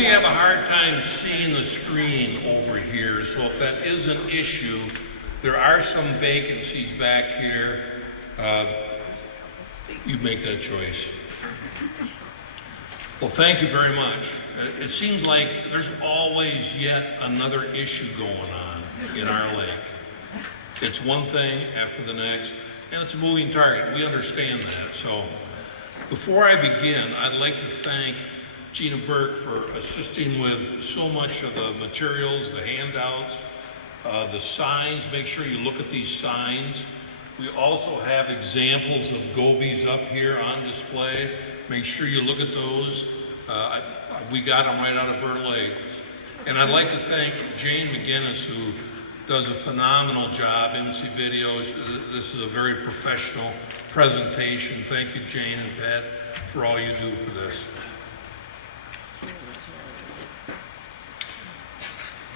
may have a hard time seeing the screen over here, so if that is an issue, there are some vacancies back here. You make that choice. Well, thank you very much. It seems like there's always yet another issue going on in our lake. It's one thing after the next, and it's a moving target. We understand that. So before I begin, I'd like to thank Gina Burt for assisting with so much of the materials, the handouts, the signs. Make sure you look at these signs. We also have examples of gobies up here on display. Make sure you look at those. We got them right out of Burt Lake. And I'd like to thank Jane McGinnis, who does a phenomenal job, MC Videos. This is a very professional presentation. Thank you, Jane and Pat, for all you do for this.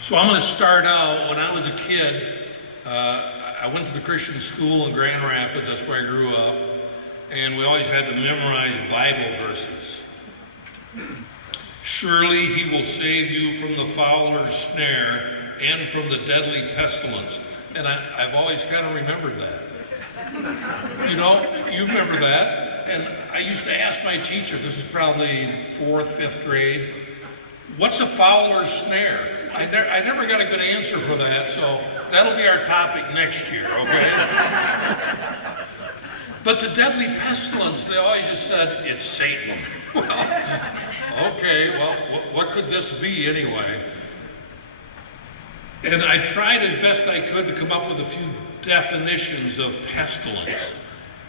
So I'm going to start out. When I was a kid, I went to the Christian school in Grand Rapids. That's where I grew up. And we always had to memorize Bible verses. Surely he will save you from the fowler's snare and from the deadly pestilence. And I've always kind of remembered that. You know, you remember that. And I used to ask my teacher, this is probably 4th, 5th grade, what's a fowler's snare? I never got a good answer for that, so that'll be our topic next year, okay? But the deadly pestilence, they always just said, it's Satan. Well, okay, well, what could this be anyway? And I tried as best I could to come up with a few definitions of pestilence.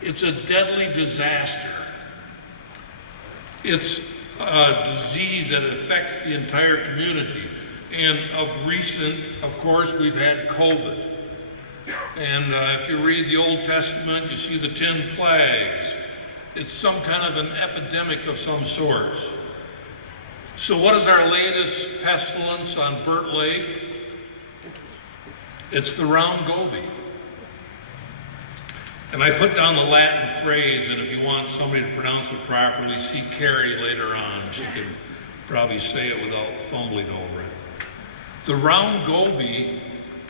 It's a deadly disaster. It's a disease that affects the entire community. And of recent, of course, we've had COVID. And if you read the Old Testament, you see the 10 plagues. It's some kind of an epidemic of some sorts. So what is our latest pestilence on Burt Lake? It's the round goby. And I put down the Latin phrase, and if you want somebody to pronounce it properly, see Carrie later on. She can probably say it without fumbling over it. The round goby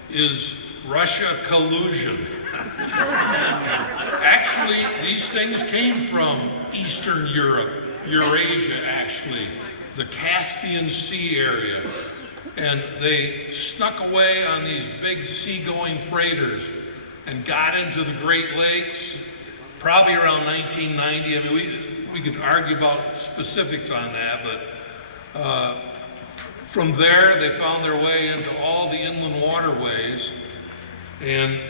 is Russia collusion. Actually, these things came from Eastern Europe, Eurasia actually, the Caspian Sea area. And they snuck away on these big seagoing freighters and got into the Great Lakes, probably around 1990. I mean, we could argue about specifics on that, but from there, they found their way into all the inland waterways. And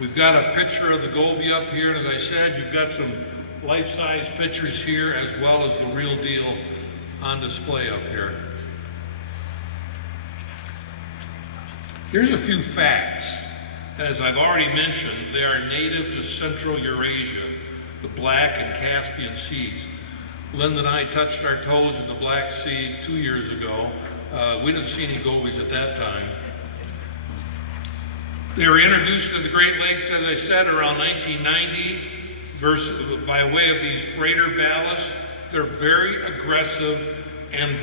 we've got a picture of the goby up here. And as I said, you've got some life-size pictures here as well as the real deal on display up here. Here's a few facts. As I've already mentioned, they are native to Central Eurasia, the Black and Caspian Seas. Linda and I touched our toes in the Black Sea 2 years ago. We didn't see any gobies at that time. They were introduced to the Great Lakes, as I said, around 1990 by way of these freighter ballasts. They're very aggressive and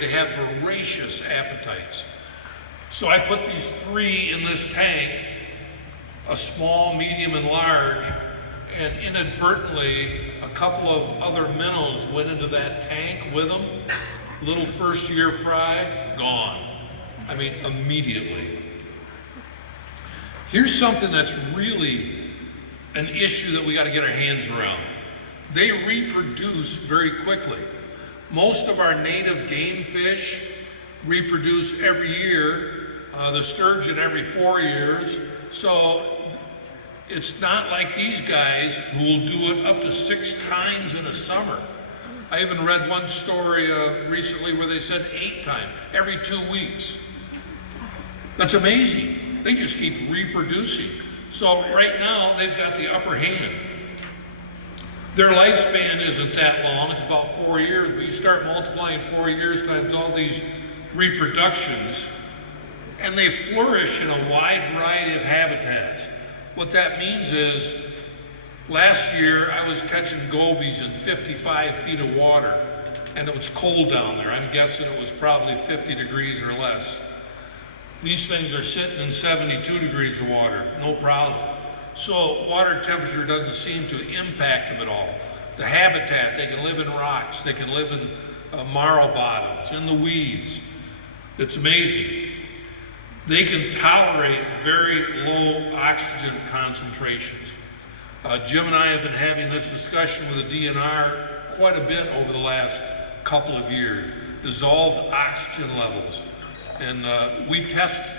they have voracious appetites. So I put these 3 in this tank, a small, medium, and large, and inadvertently a couple of other minnows went into that tank with them. Little first-year fry, gone. I mean, immediately. Here's something that's really an issue that we got to get our hands around. They reproduce very quickly. Most of our native game fish reproduce every year, the sturgeon every 4 years. So it's not like these guys who will do it up to 6 times in a summer. I even read one story recently where they said 8 times, every 2 weeks. That's amazing. They just keep reproducing. So right now, they've got the upper hand. Their lifespan isn't that long, it's about 4 years, but you start multiplying 4 years times all these reproductions, and they flourish in a wide variety of habitats. What that means is, last year I was catching gobies in 55 feet of water. and it was cold down there. I'm guessing it was probably 50 degrees or less. These things are sitting in 72 degrees of water, no problem. So water temperature doesn't seem to impact them at all. The habitat, they can live in rocks, they can live in marl bottoms, in the weeds. It's amazing. They can tolerate very low oxygen concentrations. Jim and I have been having this discussion with the DNR quite a bit over the last couple of years. Dissolved oxygen levels. And we test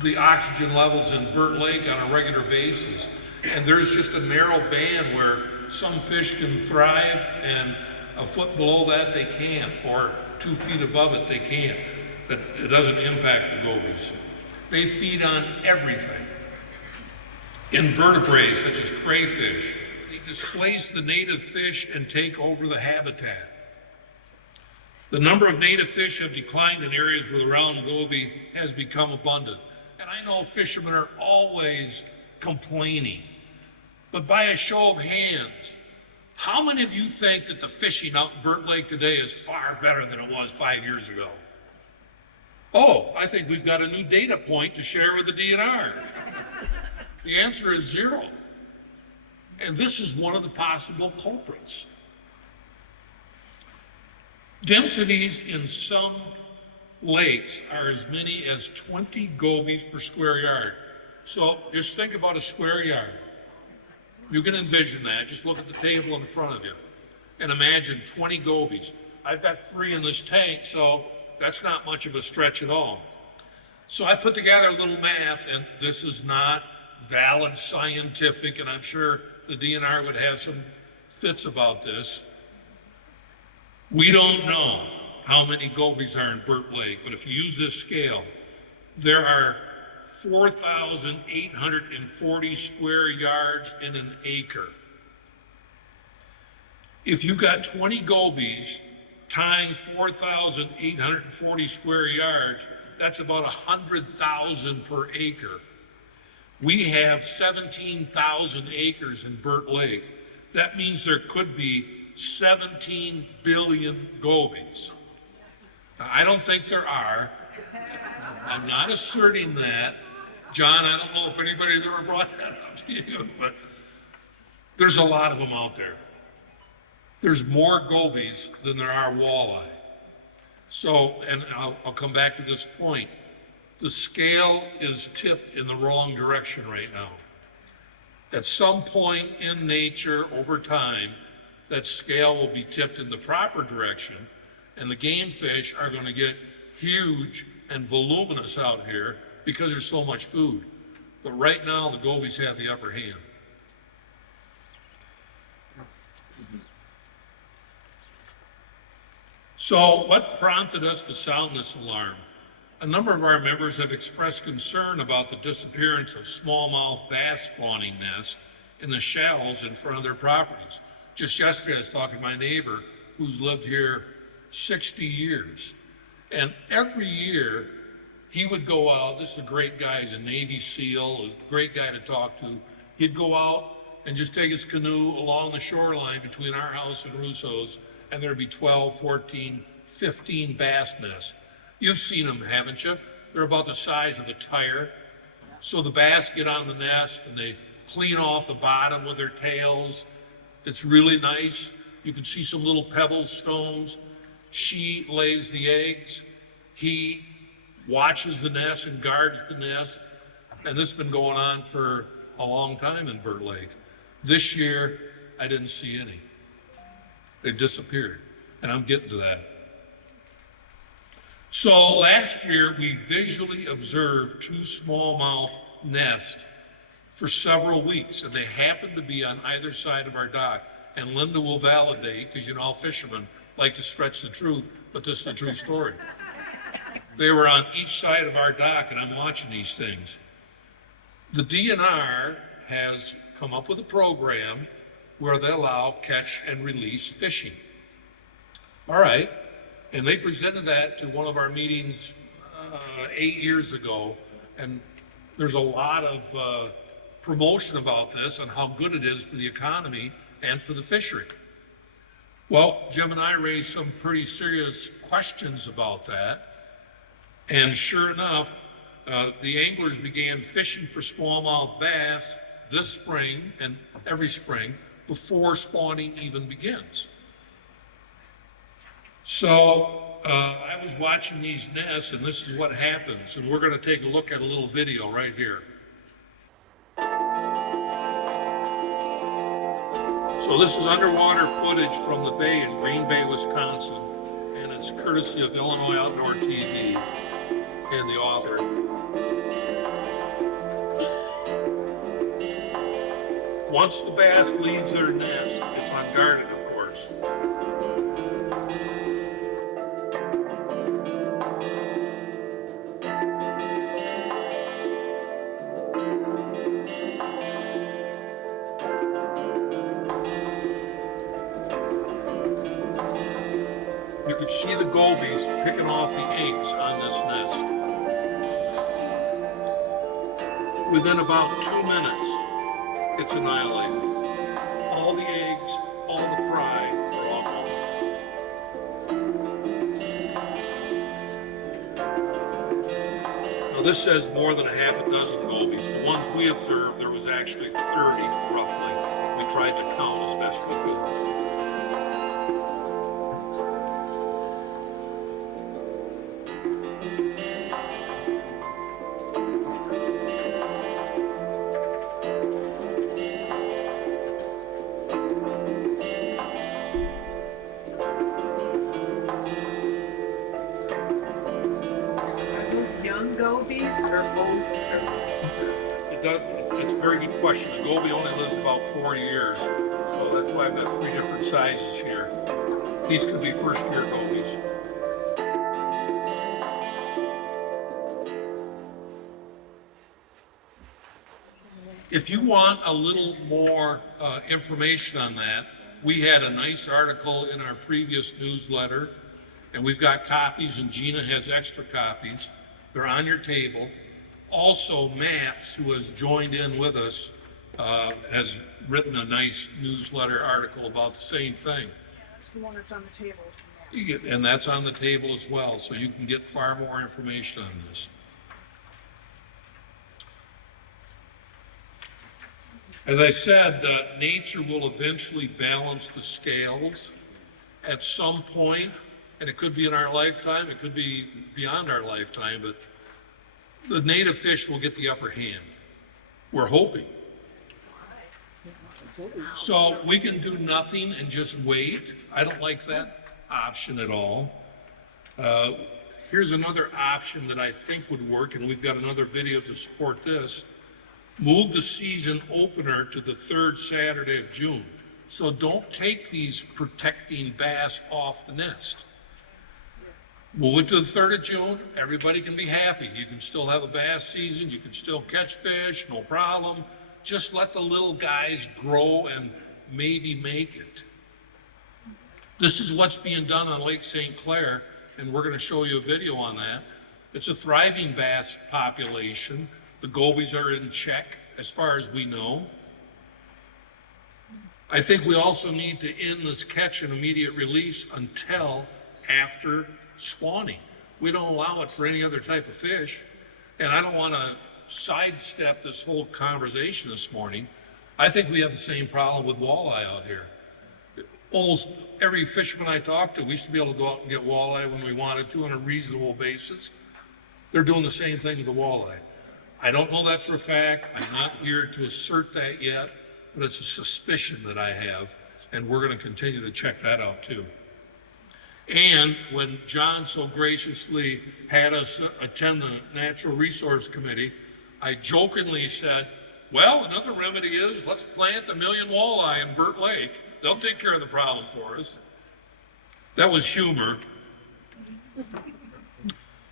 the oxygen levels in Burt Lake on a regular basis. And there's just a narrow band where some fish can thrive and a foot below that they can't, or 2 feet above it they can't. But it doesn't impact the gobies. They feed on everything. Invertebrates such as crayfish. They displace the native fish and take over the habitat. The number of native fish have declined in areas where the round goby has become abundant. And I know fishermen are always complaining, but by a show of hands, how many of you think that the fishing out in Burt Lake today is far better than it was 5 years ago? Oh, I think we've got a new data point to share with the DNR. The answer is 0. And this is one of the possible culprits. Densities in some lakes are as many as 20 gobies per square yard. So just think about a square yard. You can envision that. Just look at the table in front of you and imagine 20 gobies. I've got 3 in this tank, so that's not much of a stretch at all. So I put together a little math, and this is not valid scientific, and I'm sure the DNR would have some fits about this. We don't know how many gobies are in Burt Lake, but if you use this scale, there are 4,840 square yards in an acre. If you've got 20 gobies times 4,840 square yards, that's about 100,000 per acre. We have 17,000 acres in Burt Lake. That means there could be 17 billion gobies. Now, I don't think there are. I'm not asserting that. John, I don't know if anybody's ever brought that up to you, but there's a lot of them out there. There's more gobies than there are walleye. So, and I'll come back to this point. The scale is tipped in the wrong direction right now. At some point in nature, over time, that scale will be tipped in the proper direction, and the game fish are going to get huge and voluminous out here because there's so much food. But right now, the gobies have the upper hand. So what prompted us to sound this alarm? A number of our members have expressed concern about the disappearance of smallmouth bass spawning nests in the shallows in front of their properties. Just yesterday, I was talking to my neighbor who's lived here 60 years. And every year, he would go out. This is a great guy. He's a Navy SEAL, a great guy to talk to. He'd go out and just take his canoe along the shoreline between our house and Russo's, and there'd be 12, 14, 15 bass nests. You've seen them, haven't you? They're about the size of a tire. So the bass get on the nest and they clean off the bottom with their tails. It's really nice. You can see some little pebble stones. She lays the eggs. He watches the nest and guards the nest. And this has been going on for a long time in Burt Lake. This year, I didn't see any. They've disappeared, and I'm getting to that. So last year, we visually observed 2 smallmouth nests for several weeks, and they happened to be on either side of our dock. And Linda will validate, because you know all fishermen like to stretch the truth, but this is a true story. They were on each side of our dock, and I'm watching these things. The DNR has come up with a program where they allow catch and release fishing. All right, and they presented that to one of our meetings 8 years ago, and there's a lot of promotion about this and how good it is for the economy and for the fishery. Well, Jim and I raised some pretty serious questions about that. And sure enough, the anglers began fishing for smallmouth bass this spring and every spring before spawning even begins. So I was watching these nests, and this is what happens. And we're going to take a look at a little video right here. So this is underwater footage from the bay in Green Bay, Wisconsin, and it's courtesy of Illinois Outdoor TV and the author. Once the bass leaves their nest, it's unguarded, of course. You could see the gobies picking off the eggs on this nest. Within about 2 minutes, it's annihilated. All the eggs, all the fry are all gone. Now this says more than a half a dozen gobies. The ones we observed, there was actually 30 roughly. We tried to count as best we could. Gobies or both? It's a very good question. The goby only lives about 4 years, so that's why I've got 3 different sizes here. These could be first-year gobies. If you want a little more information on that, we had a nice article in our previous newsletter, and we've got copies, and Gina has extra copies. They're on your table. Also, Matt's, who has joined in with us, has written a nice newsletter article about the same thing. Yeah, that's the one that's on the table. And that's on the table as well, so you can get far more information on this. As I said, nature will eventually balance the scales at some point. And it could be in our lifetime, it could be beyond our lifetime, but the native fish will get the upper hand. We're hoping. So we can do nothing and just wait. I don't like that option at all. Here's another option that I think would work, and we've got another video to support this. Move the season opener to the 3rd Saturday of June. So don't take these protecting bass off the nest. Move it to the 3rd of June, everybody can be happy. You can still have a bass season, you can still catch fish, no problem. Just let the little guys grow and maybe make it. This is what's being done on Lake St. Clair, and we're going to show you a video on that. It's a thriving bass population. The gobies are in check, as far as we know. I think we also need to end this catch and immediate release until after spawning. We don't allow it for any other type of fish. And I don't want to sidestep this whole conversation this morning. I think we have the same problem with walleye out here. Almost every fisherman I talk to, we used to be able to go out and get walleye when we wanted to on a reasonable basis. They're doing the same thing with the walleye. I don't know that for a fact. I'm not here to assert that yet, but it's a suspicion that I have, and we're going to continue to check that out too. And when John so graciously had us attend the Natural Resource Committee, I jokingly said, well, another remedy is let's plant 1 million walleye in Burt Lake. They'll take care of the problem for us. That was humor.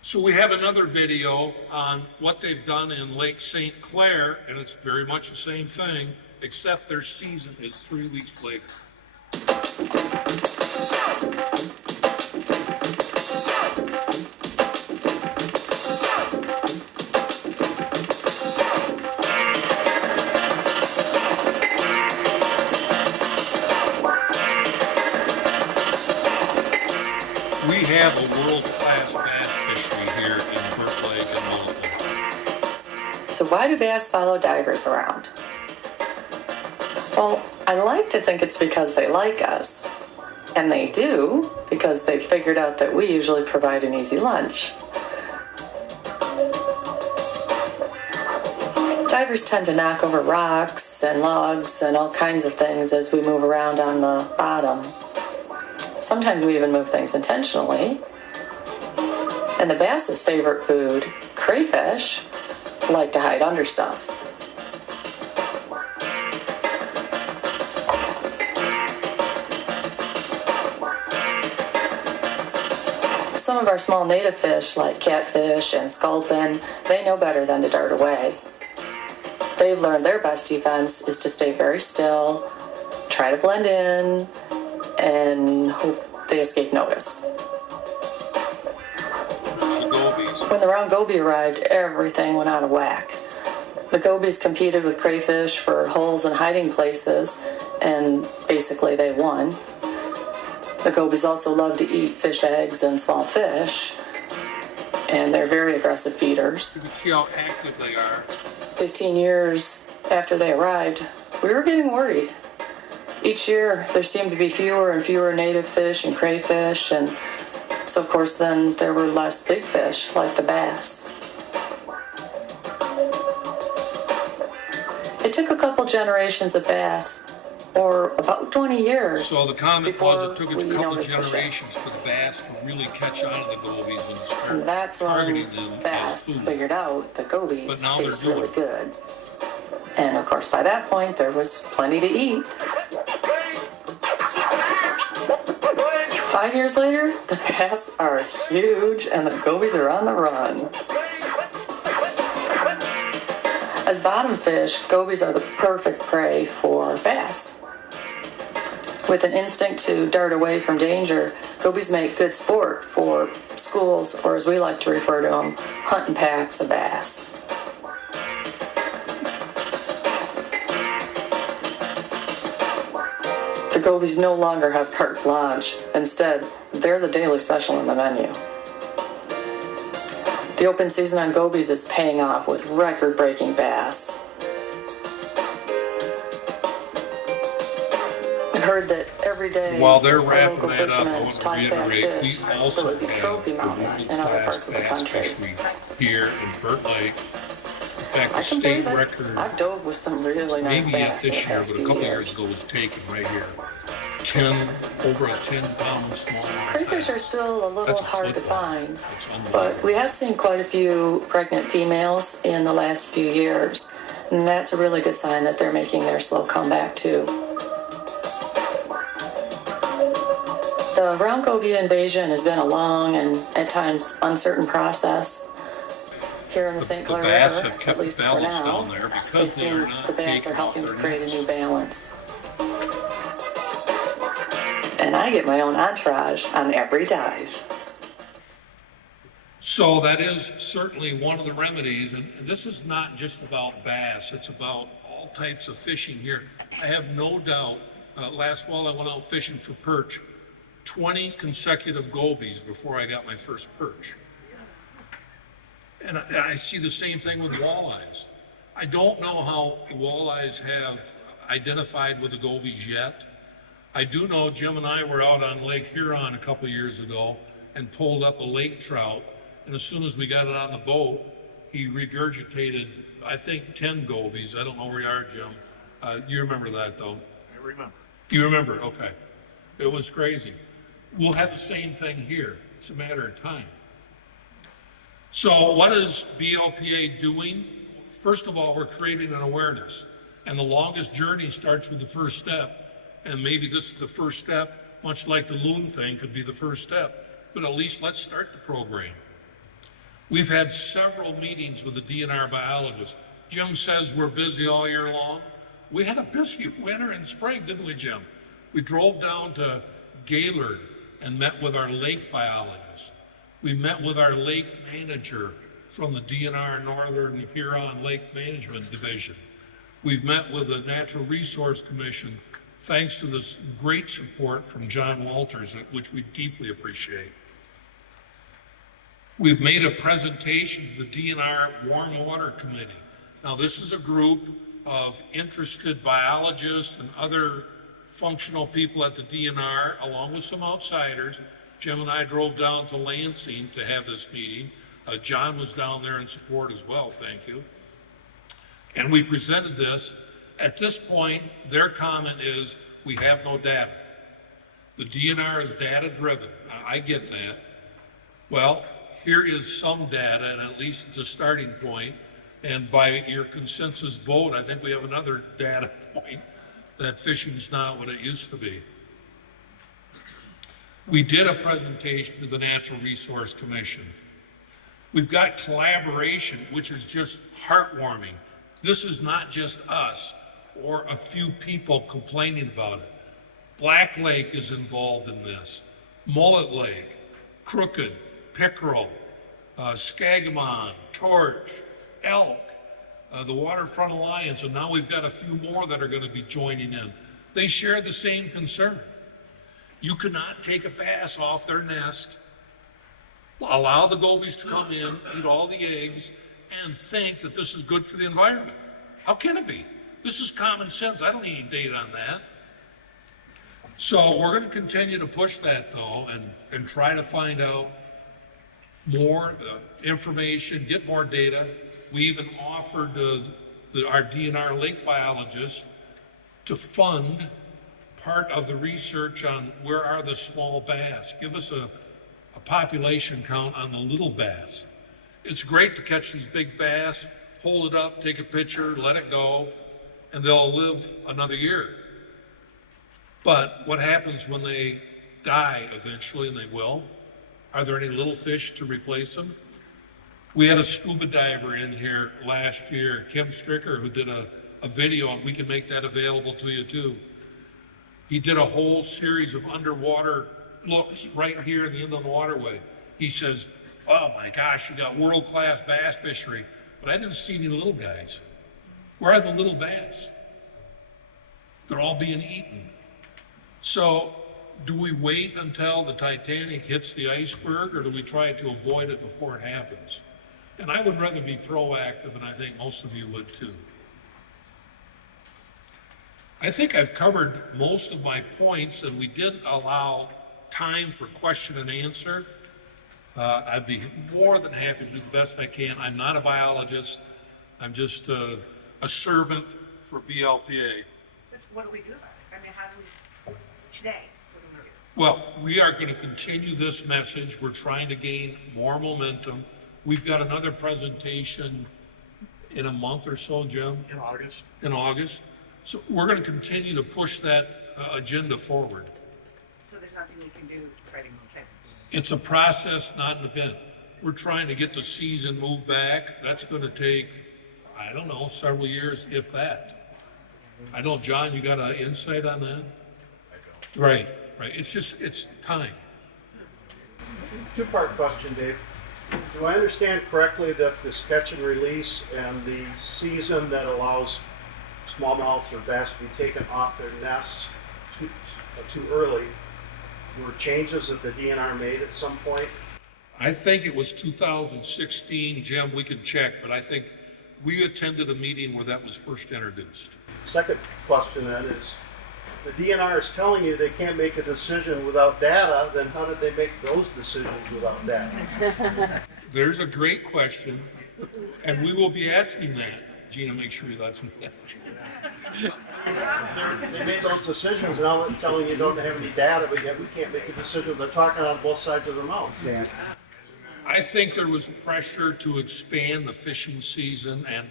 So we have another video on what they've done in Lake St. Clair, and it's very much the same thing, except their season is 3 weeks later. have a world-class bass fishery here in Burt Lake and Mulligan. So why do bass follow divers around? Well, I like to think it's because they like us. And they do, because they figured out that we usually provide an easy lunch. Divers tend to knock over rocks and logs and all kinds of things as we move around on the bottom. Sometimes we even move things intentionally. And the bass's favorite food, crayfish, like to hide under stuff. Some of our small native fish, like catfish and sculpin, they know better than to dart away. They've learned their best defense is to stay very still, try to blend in, and hope they escape notice. When the round goby arrived, everything went out of whack. The gobies competed with crayfish for holes and hiding places, and basically they won. The gobies also love to eat fish eggs and small fish, and they're very aggressive feeders. You can see how active they are. 15 years after they arrived, we were getting worried. Each year, there seemed to be fewer and fewer native fish and crayfish, and so of course then there were less big fish like the bass. It took a couple generations of bass, or about 20 years. So the comment was it took a couple of generations generations for the bass to really catch on to the gobies and start And that's when targeting them bass as food. figured out that But gobies now taste they're doing really good. And of course, by that point, there was plenty to eat. 5 years later, the bass are huge and the gobies are on the run. As bottom fish, gobies are the perfect prey for bass. With an instinct to dart away from danger, gobies make good sport for schools, or as we like to refer to them, hunting packs of bass. The gobies no longer have carte blanche. Instead, they're the daily special on the menu. The open season on gobies is paying off with record-breaking bass. I've heard that every day While they're our wrapping local that up, I fishermen want to toss back reiterate, fish we that also would be have Trophy the Mountain in other parts of the world-class country. bass fishery here in Burt Lake. In fact, I the can state believe it. record, I've dove with some really nice maybe yet bass in the this year, past but a few couple years. years ago was taken right here. Over a 10-pound smallmouth. Crayfish bass. are still a little That's a hard to foot loss. find, It's unbelievable. but we have seen quite a few pregnant females in the last few years, and that's a really good sign that they're making their slow comeback too. The round goby invasion has been a long and at times uncertain process. Here in the St. Clair bass River, have kept at least the for balance now, down there because it they are seems not the bass taking are helping off to their create a nets. new balance. And I get my own entourage on every dive. So that is certainly one of the remedies, and this is not just about bass, it's about all types of fishing here. I have no doubt, last fall I went out fishing for perch, 20 consecutive gobies before I got my first perch. And I see the same thing with walleyes. I don't know how walleyes have identified with the gobies yet. I do know Jim and I were out on Lake Huron a couple years ago and pulled up a lake trout, and as soon as we got it on the boat, he regurgitated, I think, 10 gobies. I don't know where you are, Jim. You remember that, though? I remember. You remember? Okay. It was crazy. We'll have the same thing here. It's a matter of time. So what is BLPA doing? First of all, we're creating an awareness. And the longest journey starts with the first step. And maybe this is the first step, much like the loon thing could be the first step. But at least let's start the program. We've had several meetings with the DNR biologists. Jim says we're busy all year long. We had a busy winter and spring, didn't we, Jim? We drove down to Gaylord and met with our lake biologist. We met with our lake manager from the DNR Northern Huron Lake Management Division. We've met with the Natural Resource Commission, thanks to this great support from John Walters, which we deeply appreciate. We've made a presentation to the DNR Warm Water Committee. Now, this is a group of interested biologists and other functional people at the DNR, along with some outsiders. Jim and I drove down to Lansing to have this meeting. John was down there in support as well, thank you. And we presented this. At this point, their comment is, we have no data. The DNR is data driven. I get that. Well, here is some data, and at least it's a starting point. And by your consensus vote, I think we have another data point that fishing's not what it used to be. We did a presentation to the Natural Resource Commission. We've got collaboration, which is just heartwarming. This is not just us or a few people complaining about it. Black Lake is involved in this. Mullet Lake, Crooked, Pickerel, Skagamon, Torch, Elk, the Waterfront Alliance, and now we've got a few more that are going to be joining in. They share the same concern. You cannot take a bass off their nest, allow the gobies to come in, eat all the eggs, and think that this is good for the environment. How can it be? This is common sense. I don't need any data on that. So we're going to continue to push that, though, and try to find out more information, get more data. We even offered our DNR lake biologists to fund part of the research on where are the small bass. Give us a population count on the little bass. It's great to catch these big bass, hold it up, take a picture, let it go, and they'll live another year. But what happens when they die eventually, and they will? Are there any little fish to replace them? We had a scuba diver in here last year, Kim Stricker, who did a video, and we can make that available to you too. He did a whole series of underwater looks right here in the inland waterway. He says, oh my gosh, you got world-class bass fishery, but I didn't see any little guys. Where are the little bass? They're all being eaten. So do we wait until the Titanic hits the iceberg, or do we try to avoid it before it happens? And I would rather be proactive, and I think most of you would too. I think I've covered most of my points, and we did allow time for question and answer. I'd be more than happy to do the best I can. I'm not a biologist. I'm just a servant for BLPA. What do we do about it? I mean, how do we, today, what do we do? Well, we are going to continue this message. We're trying to gain more momentum. We've got another presentation in a month or so, Jim? In August. In August. So we're going to continue to push that agenda forward. So there's nothing we can do writing okay. It's a process, not an event. We're trying to get the season moved back. That's going to take, I don't know, several years, if that. I don't, John, you got an insight on that? I don't. Right. It's time. Two-part question, Dave. Do I understand correctly that the catch and release and the season that allows smallmouths or bass to be taken off their nests too early were changes that the DNR made at some point? I think it was 2016, Jim, we can check, but I think we attended a meeting where that was first introduced. Second question then is, the DNR is telling you they can't make a decision without data, then how did they make those decisions without data? There's a great question, and we will be asking that. Gina, make sure that's They made those decisions, and now they're telling you don't have any data, but yet we can't make a decision. They're talking on both sides of their mouths. Yeah. I think there was pressure to expand the fishing season, and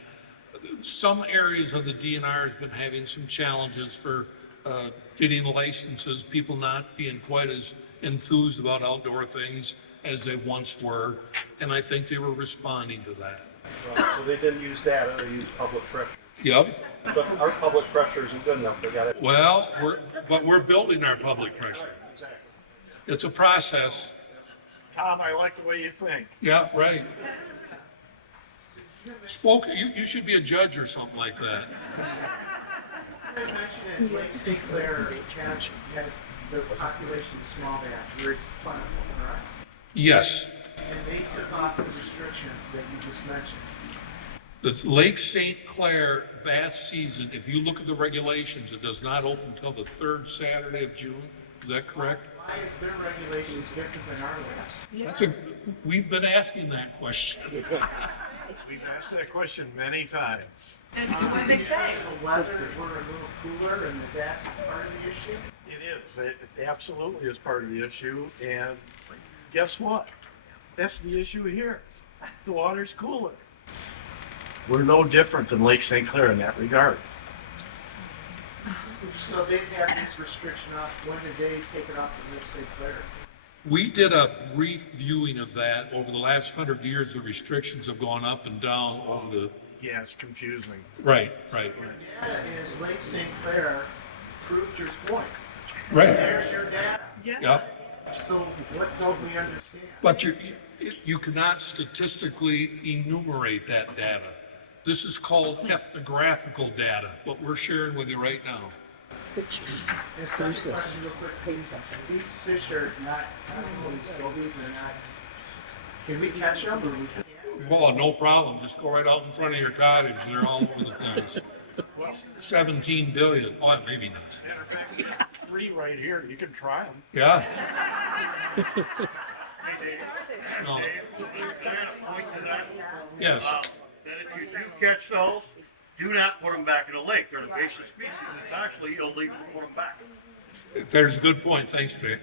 some areas of the DNR has been having some challenges for getting licenses, people not being quite as enthused about outdoor things as they once were, and I think they were responding to that. So they didn't use data, they used public pressure. Yep. But our public pressure isn't good enough. They got it. Well, we're building our public pressure. Exactly. It's a process. Tom, I like the way you think. Yeah, right. You should be a judge or something like that. You mentioned that Lake St. Clair has the population of small bass very plentiful, right? Yes, And they took off the restrictions that you just mentioned. The Lake St. Clair bass season, if you look at the regulations, it does not open until the third Saturday of June. Is that correct? Why is their regulations different than our laws? We've been asking that question. We've asked that question many times. And what do they say? The weather, we're a little cooler, and is that part of the issue? It is. It absolutely is part of the issue. And guess what? That's the issue here. The water's cooler. We're no different than Lake St. Clair in that regard. So they've had this restriction off, when did they take it off from Lake St. Clair? We did a brief viewing of that. Over the last 100 years, the restrictions have gone up and down over the, Yeah, it's confusing. right. Data is Lake St. Clair proved your point. Right. There's your data. Yep. So what don't we understand? But you cannot statistically enumerate that data. This is called ethnographical data, what we're sharing with you right now. It's such a question real quick, please. These fish are not, these gobies are not, can we catch them or we can't? Well, no problem. Just go right out in front of your cottage. They're all over the place. 17 billion. Oh, maybe not. Matter of fact, we got 3 right here. You can try them. Yeah. No. Yes. That if you do catch those, do not put them back in the lake. They're an invasive species. It's actually illegal to put them back. There's a good point. Thanks, Jay.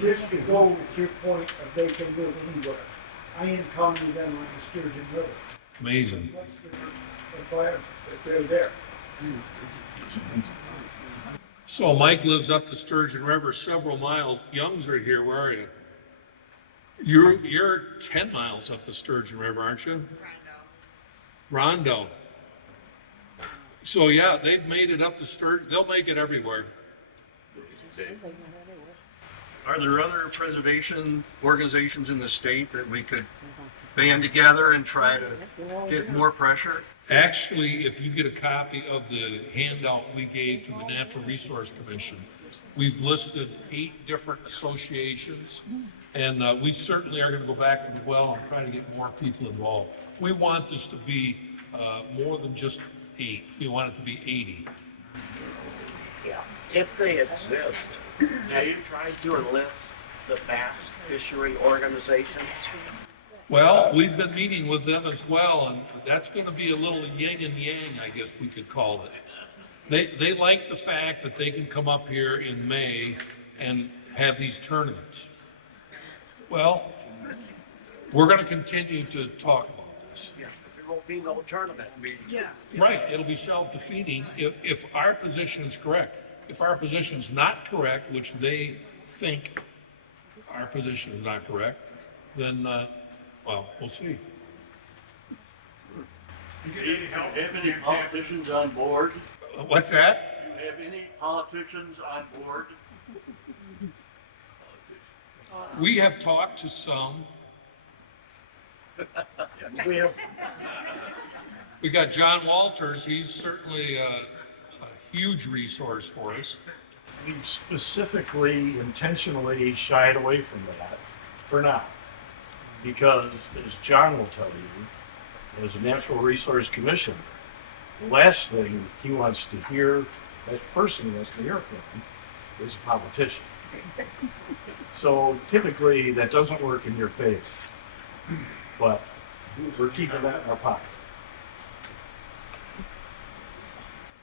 Just to go with your point of they can live anywhere. I encountered them on the Sturgeon River. Amazing. If they're there. So Mike lives up the Sturgeon River several miles. Youngs are here. Where are you? You're 10 miles up the Sturgeon River, aren't you? Rondo. So yeah, they've made it up the Sturgeon. They'll make it everywhere. Are there other preservation organizations in the state that we could band together and try to get more pressure? Actually, if you get a copy of the handout we gave to the Natural Resource Commission, we've listed 8 different associations, and we certainly are going to go back as well and try to get more people involved. We want this to be more than just 8. We want it to be 80. Yeah, if they exist, have you tried to enlist the bass fishery organizations? Well, we've been meeting with them as well, and that's going to be a little yin and yang, I guess we could call it. They like the fact that they can come up here in May and have these tournaments. Well, we're going to continue to talk about this. Yeah, there won't be no tournament. Right, it'll be self-defeating if our position is correct. If our position is not correct, which they think our position is not correct, then, well, we'll see. Do you have any politicians on board? What's that? Do you have any politicians on board? We have talked to some. We got John Walters. He's certainly a huge resource for us. We've specifically, intentionally shied away from that for now. Because, as John will tell you, as a Natural Resource Commission, the last thing he wants to hear, that person wants to hear from, is a politician. So typically, that doesn't work in your favor. But we're keeping that in our pocket.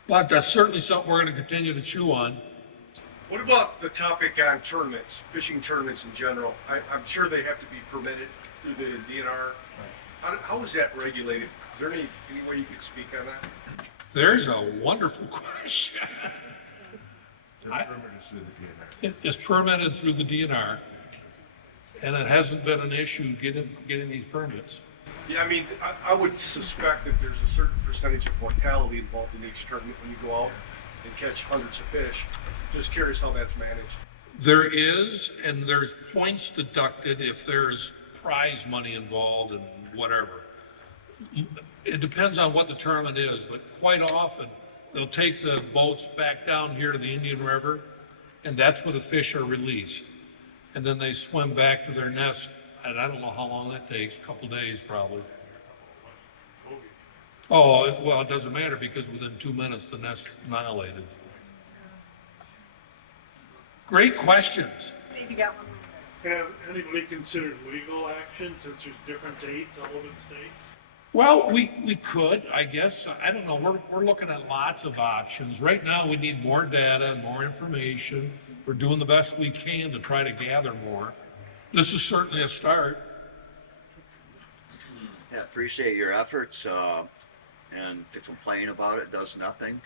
But that's certainly something we're going to continue to chew on. What about the topic on tournaments, fishing tournaments in general? I'm sure they have to be permitted through the DNR. How is that regulated? Is there any way you could speak on that? There's a wonderful question. It's permitted through the DNR, and it hasn't been an issue getting these permits. Yeah, I mean, I would suspect that there's a certain percentage of mortality involved in each tournament when you go out and catch hundreds of fish. Just curious how that's managed. There is, and there's points deducted if there's prize money involved and whatever. It depends on what the tournament is, but quite often they'll take the boats back down here to the Indian River, and that's where the fish are released. and then they swim back to their nest, and I don't know how long that takes, a couple days probably. Oh, well, it doesn't matter because within 2 minutes, the nest annihilated. Great questions. Maybe you got one. Have anybody considered legal action since there's different dates all over the state? Well, we could, I guess. I don't know. We're looking at lots of options. Right now, we need more data and more information. We're doing the best we can to try to gather more. This is certainly a start. Yeah, appreciate your efforts, and to complain about it does nothing.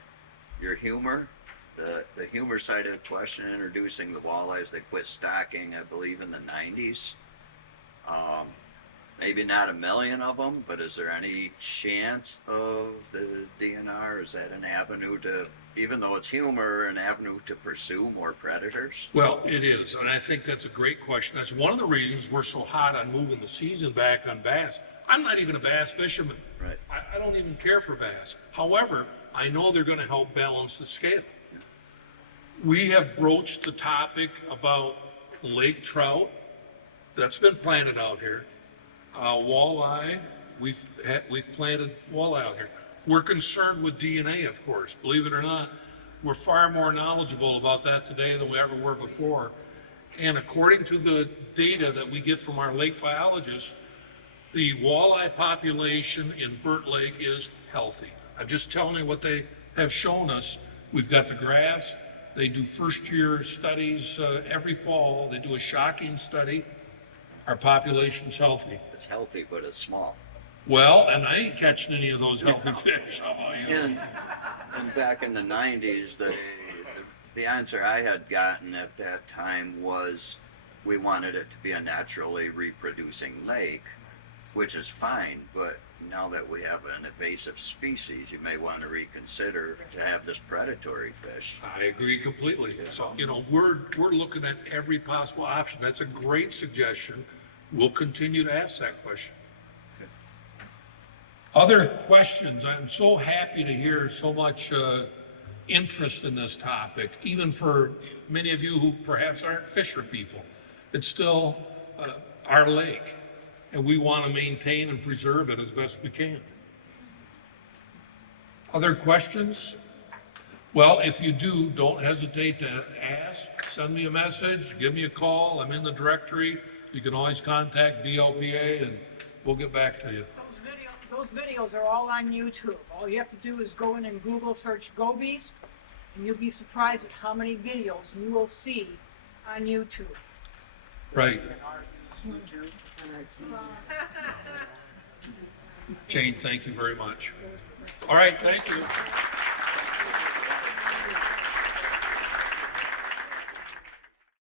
Your humor, the humor side of the question, introducing the walleyes, they quit stocking, I believe, in the 90s. Maybe not 1 million of them, but is there any chance of the DNR? Is that an avenue to, even though it's humor, an avenue to pursue more predators? Well, it is, and I think that's a great question. That's one of the reasons we're so hot on moving the season back on bass. I'm not even a bass fisherman. Right. I don't even care for bass. However, I know they're going to help balance the scale. We have broached the topic about lake trout. That's been planted out here. Walleye, we've planted walleye out here. We're concerned with DNA, of course. Believe it or not, we're far more knowledgeable about that today than we ever were before. And according to the data that we get from our lake biologists, the walleye population in Burt Lake is healthy. I'm just telling you what they have shown us. We've got the graphs. They do first-year studies every fall. They do a shocking study. Our population's healthy. It's healthy, but it's small. Well, and I ain't catching any of those healthy fish. How about you? And back in the 90s, the answer I had gotten at that time was we wanted it to be a naturally reproducing lake, which is fine, but now that we have an invasive species, you may want to reconsider to have this predatory fish. I agree completely. So, we're looking at every possible option. That's a great suggestion. We'll continue to ask that question. Other questions? I'm so happy to hear so much interest in this topic, even for many of you who perhaps aren't fisher people. It's still our lake, and we want to maintain and preserve it as best we can. Other questions? Well, if you do, don't hesitate to ask. Send me a message, give me a call. I'm in the directory. You can always contact DLPA and we'll get back to you. Those videos are all on YouTube. All you have to do is go in and Google search gobies, and you'll be surprised at how many videos you will see on YouTube. Right. Jane, thank you very much. All right, thank you.